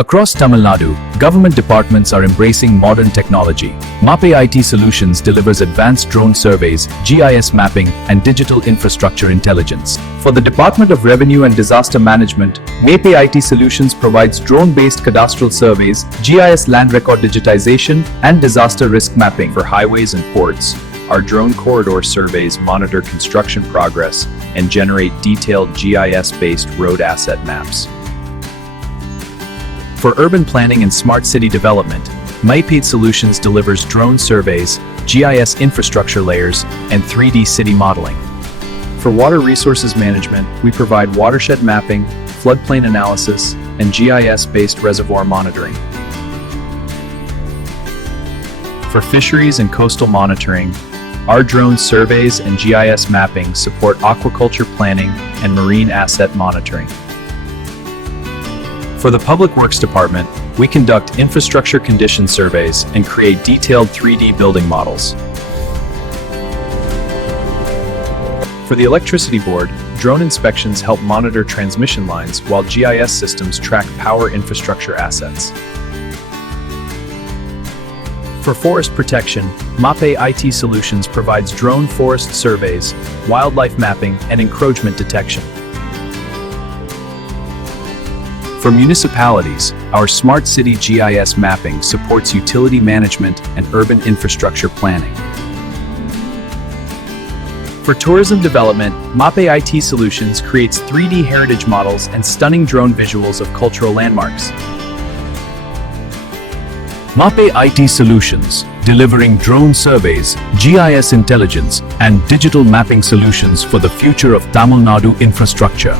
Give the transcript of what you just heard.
Across Tamil Nadu, government departments are embracing modern technology. MAPE IT Solutions delivers advanced drone surveys, GIS mapping, and digital infrastructure intelligence. For the Department of Revenue and Disaster Management, MAPE IT Solutions provides drone-based cadastral surveys, GIS land record digitization, and disaster risk mapping for highways and ports. Our drone corridor surveys monitor construction progress and generate detailed GIS-based road asset maps. For urban planning and smart city development, MAPE Solutions delivers drone surveys, GIS infrastructure layers, and 3D city modeling. For water resources management, we provide watershed mapping, floodplain analysis, and GIS-based reservoir monitoring. For fisheries and coastal monitoring, our drone surveys and GIS mapping support aquaculture planning and marine asset monitoring. For the Public Works Department, we conduct infrastructure condition surveys and create detailed 3D building models. For the Electricity Board, drone inspections help monitor transmission lines while GIS systems track power infrastructure assets. For forest protection, MAPE IT Solutions provides drone forest surveys, wildlife mapping, and encroachment detection. For municipalities, our Smart City GIS mapping supports utility management and urban infrastructure planning. For tourism development, MAPE IT Solutions creates 3D heritage models and stunning drone visuals of cultural landmarks. MAPE IT Solutions, delivering drone surveys, GIS intelligence, and digital mapping solutions for the future of Tamil Nadu infrastructure.